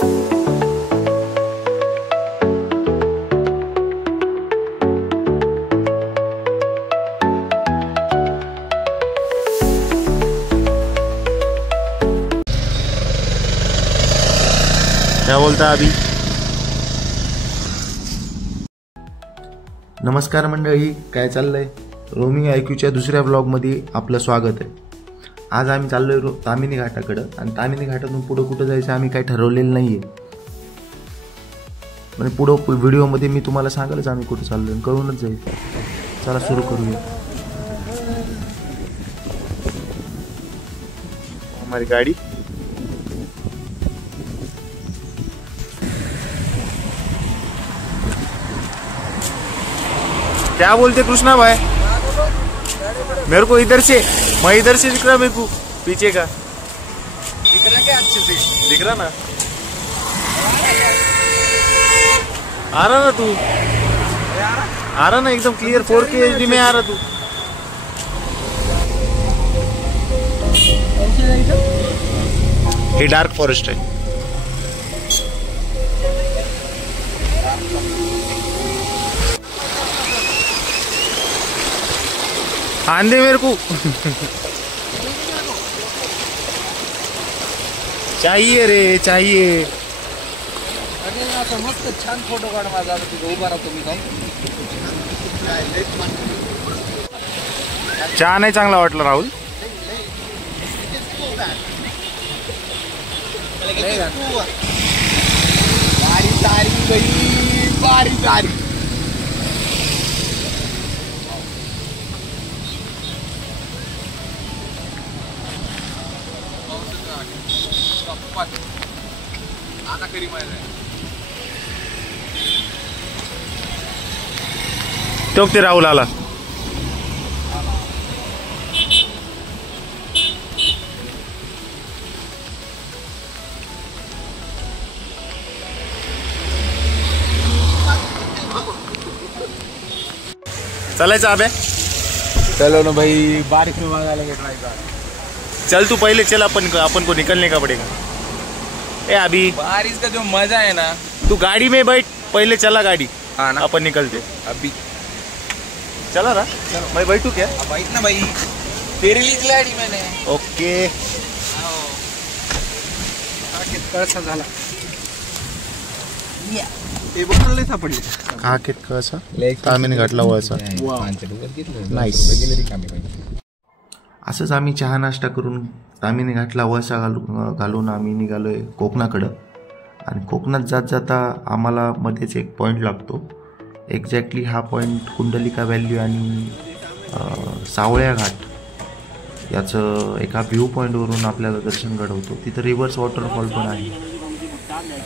क्या बोलता अभी? नमस्कार मंडळी, काय चाललंय? रोमिंग IQच्या दुसऱ्या व्लॉगमध्ये आपलं स्वागत आहे. आज आम्ही चाललोय तामिनी घाटाकडं आणि तामिनी घाटातून पुढं कुठं जायचं आम्ही काही ठरवलेलं नाहीये. म्हणजे पुढं व्हिडिओमध्ये मी तुम्हाला सांगालच आम्ही कुठं चाललोय, कळूनच जाईल. चला सुरू करूया. हमारी गाडी क्या बोलते कृष्णा भाई? मेरे को इधर से, मैं इधर से दिख रहा मेरे को, पीछे का दिख रहा क्या? अच्छे से दिख रहा ना? आ रहा ना तू? आ रहा ना एकदम क्लियर 4K HD में आ रहा तू. हे डार्क फॉरेस्ट आहे. आंदे मेरे को चाहिए रे, चाहिए. अरे आता मस्त छान फोटो काढ माझा. तिथे उभा राहतो मी. चहा नाही चांगला वाटला राहुल. बारी तारी बाई, बारी तारी. टोक ते राहुल आला. चलायचं अबे? चलो ना भाई, बारिश में मजा लेंगे. ट्राई कर. चल तू पहले चल, अपन को निकलने का पड़ेगा. ए अभी बारिश का जो मजा है ना, तू गाड़ी में बैठ, पहले चला गाड़ी. हाँ ना, अपन निकलते. अभी चला ना. मैं बैठू क्या? अब बैठ ना भाई, तेरे लिए गाड़ी मैंने. ओके. कसा झाला? ते बोल नाही सापडले. काकेत कसा तामिनी घाटला वळसा. नाईस. असंच आम्ही चहा नाश्ता करून तामिनी घाटला वळसा घालून आम्ही निघालोय कोकणाकडं. आणि कोकणात जात जाता आम्हाला मध्येच एक पॉईंट लागतो. एक्झॅक्टली हा पॉईंट कुंडलिका व्हॅली आणि सावळ्या घाट याचं एका व्ह्यू पॉईंटवरून आपल्याला दर्शन घडवतो. तिथं रिव्हर्स वॉटरफॉल पण आहे.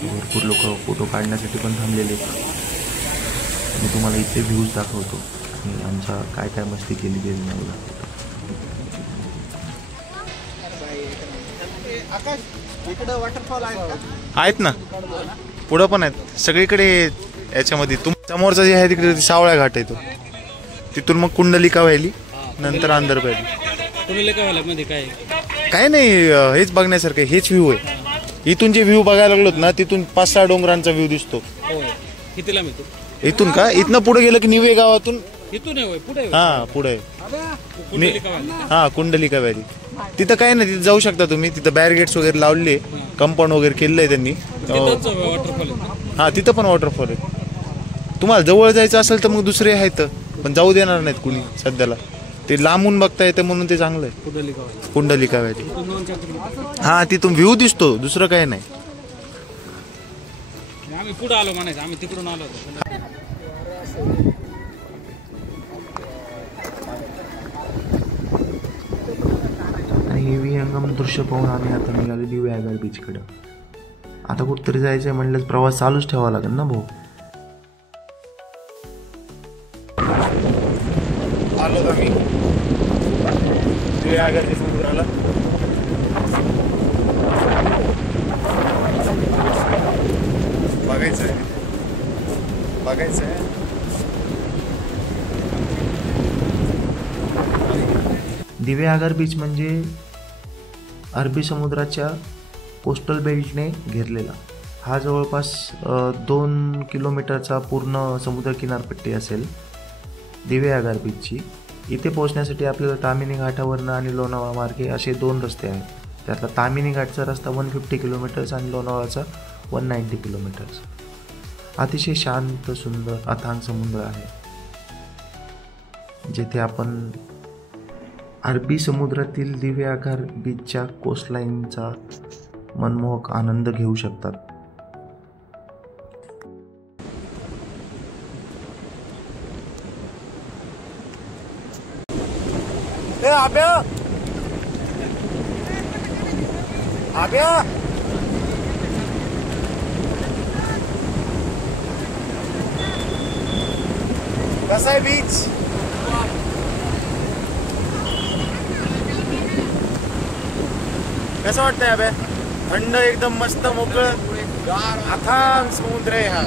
भरपूर लोक फोटो काढण्यासाठी पण थांबलेले. मी तुम्हाला इथे व्ह्यूज दाखवतो आणि आमचा काय काय मस्ती केली गेली नाही. आहेत ना, पुढं पण आहेत सगळीकडे. याच्यामध्ये समोरचा जे आहे तिकडे सावळ्या घाट आहे तो. तिथून मग कुंडलिका व्हॅली, नंतर आंध्र व्हॅली. काय नाही, हेच बघण्यासारखं. हेच व्ह्यू आहे. इथून जे व्ह्यू बघायला लागलोत ना, तिथून 5-6 डोंगरांचा व्ह्यू दिसतो. इथून का इथनं पुढे गेलं की निवे गावातून हा पुढे हा कुंडलिका व्हॅली. तिथं काय नाही, तिथं जाऊ शकता तुम्ही. तिथं बॅरिगेट्स वगैरे लावले, कंपाऊंड वगैरे केलेलं आहे त्यांनी. हा तिथं पण वॉटरफॉल आहे. तुम्हाला जवळ जायचं असेल तर मग दुसरे आहेत, पण जाऊ देणार नाहीत कुणी सध्याला. ते लांबून बघता येतं म्हणून ते चांगलं आहे. कुंडलिका व्हॅली. हा तिथून व्ह्यू दिसतो, दुसरं काही नाही. आम्ही पुढे आलो म्हणायचं, आम्ही तिकडून आलो. आणि हे विहंगम दृश्य पाहून आम्ही आता निघालो दिव्यागड बीचकडं. आता कुठतरी जायचंय म्हणलं प्रवास चालूच ठेवावा लागेल ना भाऊ. आलो आम्ही दिव्यागडच्या समुद्राला. बघायचं आहे. दिव्यागर बीच म्हणजे अरबी समुद्राच्या कोस्टल बेल्टने घेरलेला हा जवळपास 2 किलोमीटरचा पूर्ण समुद्र किनारपट्टी असेल दिवेआगार बीचची. इथे पोहोचण्यासाठी आपल्याला तामिनी घाटावरनं आणि लोणावळा मार्गे असे 2 रस्ते आहेत. त्यातला तामिनी घाटचा रस्ता 150 किलोमीटर्स आणि लोणावळाचा 190 किलोमीटर्स. अतिशय शांत सुंदर अथांग समुद्र आहे, जेथे आपण अरबी समुद्रातील दिवेआगार बीचच्या कोस्टलाईनचा मनमोहक आनंद घेऊ शकतात. कसा आहे बीच? कसं वाटतंय अबे? थंड एकदम मस्त मोकळं अथांग समुद्र आहे हा.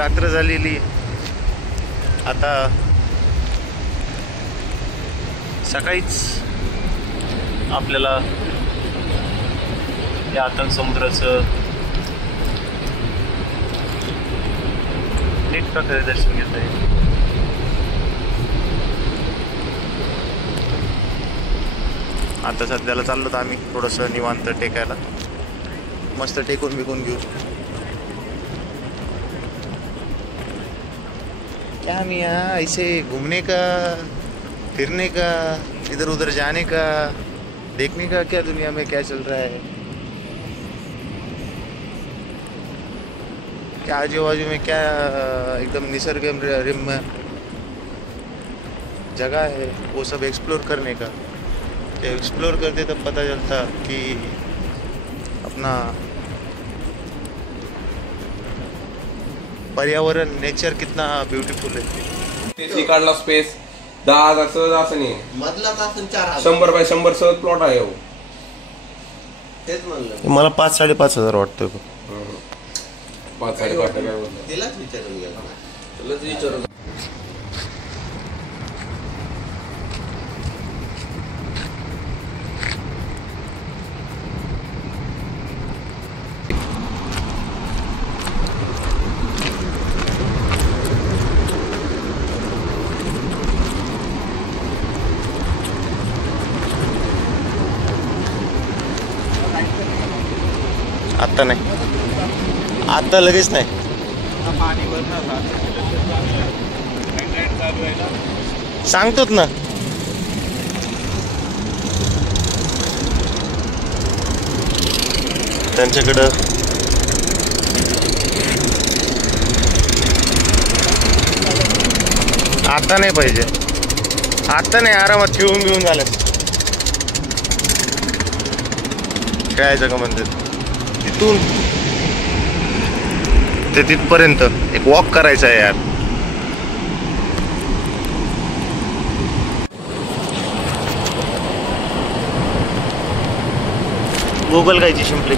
रात्र झालेली, आता सकाळीच आपल्याला या अथांग समुद्राचं नीट प्रकारे दर्शन घेता येईल. आता सध्याला चाललो तर आम्ही थोडंसं निवांत टेकायला, मस्त टेकून बिकून घेऊ. क्या मियाँ, ऐसे घूमने का, फिरने का, इधर उधर जाने का, देखने का क्या दुनिया में क्या चल रहा है, क्या आजू बाजू में क्या एकदम निसर्ग रम्य जगह है, वो सब एक्सप्लोर करने का. एक्सप्लोर करते तब पता चलता कि अपना पर्यावरण, नेचर कितना ब्युटिफुल आहे. काढला स्पेस 10,000 सहज असं नाही, मधला तासन 4,000 100 बाय 100 सहज प्लॉट आहे. तेच म्हणलं, मला 5,000-5,500 वाटतोय. 5-5.5 काय बोलतो, तिलाच विचारून गेला. त्यालाच विचारून. आत्ता नाही, आत्ता लगेच नाही. सांगतोच ना. त्यांच्याकडं आता नाही पाहिजे, आता नाही, आरामात खेळून घेऊन झालं. खेळायचं का म्हणतात, तिथून ते तिथपर्यंत एक वॉक करायचा आहे यार. गुगल गायची शिंपली.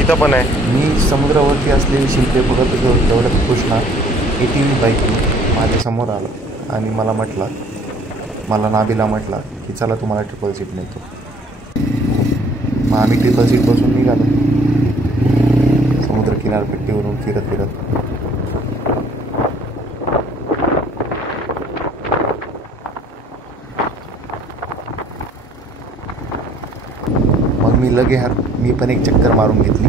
इथं पण आहे. मी समुद्रावरती असलेली शिंपले बघत होतो, तेवढ्यात कृष्णा ATV बाईकने माझ्या समोर आला आणि मला नाबीला म्हटला की चला तुम्हाला ट्रिपल सीट नेतो. मग आम्ही ट्रिपल सीट बसून निघालो समुद्र किनारपट्टीवरून फिरत फिरत. मग मी पण एक चक्कर मारून घेतली.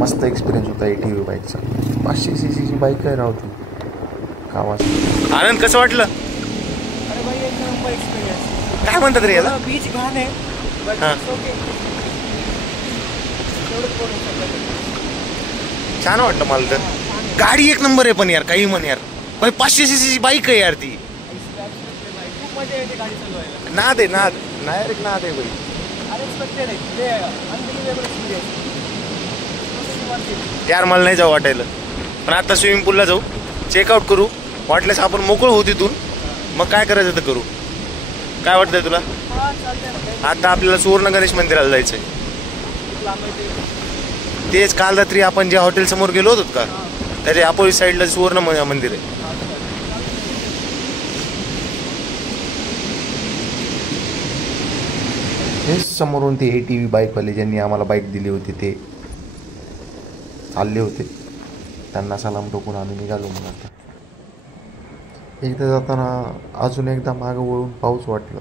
मस्त एक्सपिरियन्स होता ATV बाईकचा. 500 cc ची बाईक आहे राव ती. आनंद कसं वाटलं? अरे भाई एक नंबर एक्सपिरियन्स. काय म्हणतात रे याला? बीच घाण आहे, but it's okay. छान वाटलं मला तर. गाडी एक नंबर आहे पण यार, काही म्हण यार. भाई 500 cc ची बाईक आहे यार ती. खूप मजा येते गाडी चालवायला. नाद आहे, नाद. नाद आहे भाई. अनएक्सपेक्टेड आहे, अनबिलिव्हेबल एक्सपिरियन्स. यार मला नाही जाऊ वाटायला, पण आता स्विमिंग पूलला जाऊ, चेकआउट करू, वाटल्यास आपण मोकळ होऊ तिथून, मग काय करायचं तर करू. काय वाटतंय तुला? आता आपल्याला सुवर्ण गणेश मंदिराला जायचंय. तेच काल रात्री आपण ज्या हॉटेल समोर गेलो होतो का, त्याच्या अपोजिट साईडला सुवर्ण मंदिर आहे. हे समोरून ते ATV बाईकवाले ज्यांनी आम्हाला बाईक दिली होती ते चालले होते, त्यांना सलाम ठोकून आम्ही निघालो. मग आता एकदा जाताना अजून एकदा मागं वळून पाऊस वाटलं,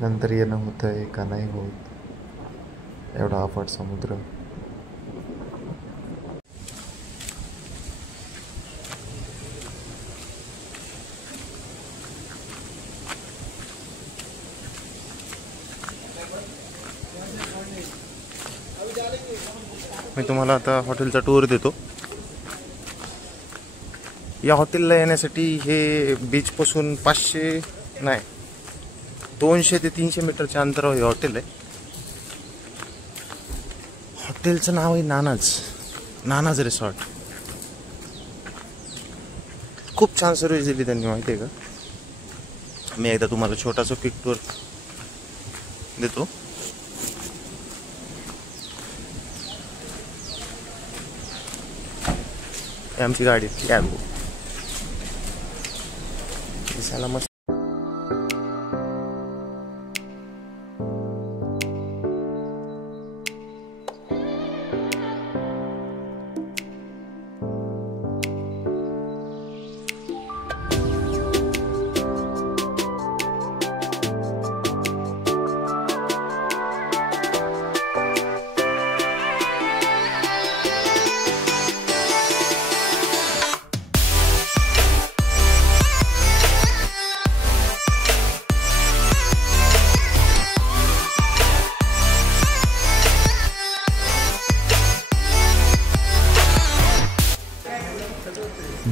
नंतर येणं होतं आहे का नाही होत, एवढा अफाट समुद्र. मी तुम्हाला आता हॉटेलचा टूर देतो. या हॉटेलला येण्यासाठी हे बीचपासून 200 ते 300 मीटरच्या अंतरावर हे हॉटेल आहे. हॉटेलचं नाव आहे नानाज रिसॉर्ट. खूप छान सर्व्हिस दिली त्यांनी, माहिती आहे का. मी एकदा तुम्हाला छोटासा पिक टूर देतो. आमची गाडी दिसायला मस्त.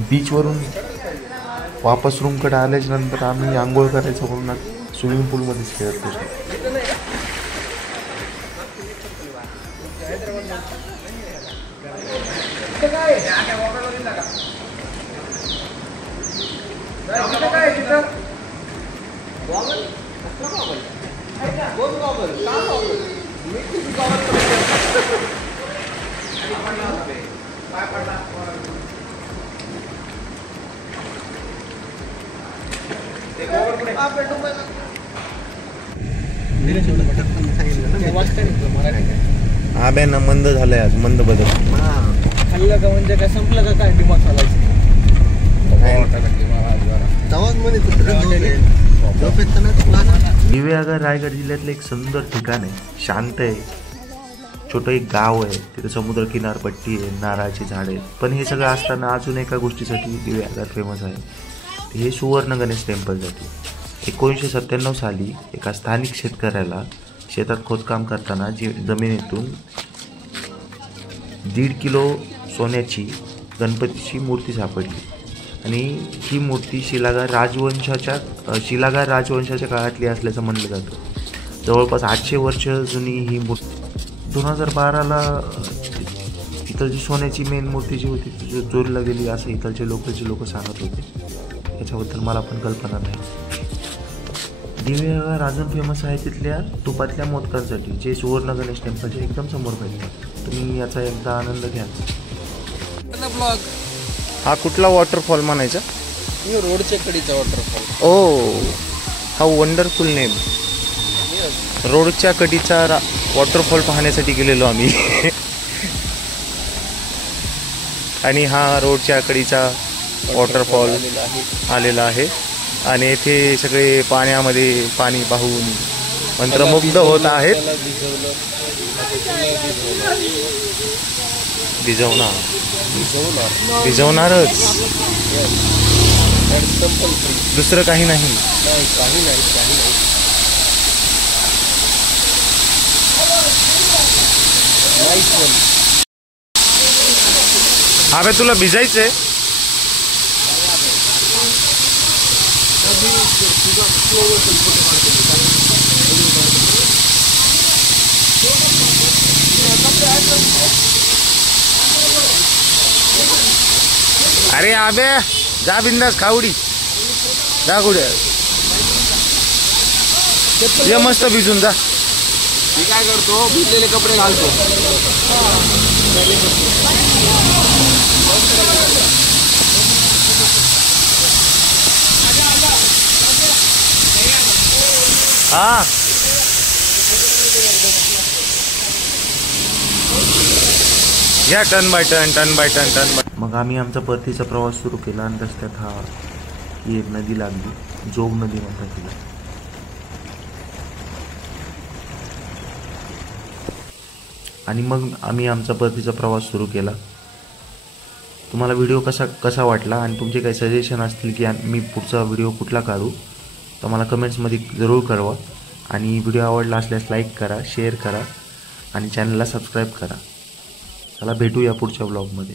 बीचवरून वापस रूमकडे आल्याच्या नंतर आम्ही आंघोळ करायचं म्हणून स्विमिंग पूलमध्येच खेळत बसलो. आब्यानं मंद झालंय आज, मंद बदल. खाल्लं का म्हणजे काय संपलं का काय दिमाग चालायचं. दिवेआगर रायगड जिल्ह्यातलं एक सुंदर ठिकाण आहे, शांत आहे, छोटं एक गाव आहे, तिथे समुद्र किनारपट्टी आहे, नारळाची झाड आहेत. पण हे सगळं असताना अजून एका गोष्टीसाठी दिवेआगर फेमस आहे, हे सुवर्ण गणेश टेम्पलसाठी. 1997 साली एका स्थानिक शेतकऱ्याला शेतात खोदकाम करताना जमिनीतून 1.5 किलो सोन्याची गणपतीची मूर्ती सापडली आणि ही मूर्ती शिलागार राजवंशाच्या काळातली असल्याचं म्हटलं जातं. जवळपास 800 वर्ष जुनी ही मूर्ती. 2012ला इथलची सोन्याची मेन मूर्ती जी होती ती चोरीला गेली असं इथलचे लोक सांगत होते. त्याच्याबद्दल मला पण कल्पना नाही. दिवेआगर अजून फेमस आहे तिथल्या तुपातल्या मोदकांसाठी, जे सुवर्ण गणेश टेम्पलच्या एकदम समोर भेटतात. तुम्ही याचा एकदा आनंद घ्या. हा कुठला वॉटरफॉल म्हणायचा? रोडच्या कडीचा वॉटरफॉल. ओ हा वंडरफुल नेम. रोडच्या कडीचा वॉटरफॉल पाहण्यासाठी गेलेलो आम्ही. आणि हा रोडच्या कडीचा वॉटरफॉल आलेला आहे आणि येथे सगळे पाण्यामध्ये पाणी पाहून मंत्रमुग्ध होत आहेत. भिजवणारच, दुसरं काही नाही. अबे तुला भिजायचंय? अरे आबे जा बिंदास खावडी जा कुठे ये मस्त भिजून जा. मी काय करतो भिजलेले कपडे घालतो. हा या टन बाय टन. मग आम्ही आमचा परतीचा प्रवास सुरू केला आणि रस्त्यात ही एक नदी लागली, जोग नदी म्हणतात तिला. आणि मग आम्ही आमचा परतीचा प्रवास सुरू केला. तुम्हाला व्हिडिओ कसा वाटला आणि तुमचे काही सजेशन असतील की मी पुढचा व्हिडिओ कुठला काढू तर मला कमेंट्समध्ये जरूर कळवा. आणि व्हिडिओ आवडला असल्यास लाईक करा, शेअर करा आणि चॅनलला सबस्क्राईब करा. चला भेटूया पुढच्या ब्लॉगमध्ये.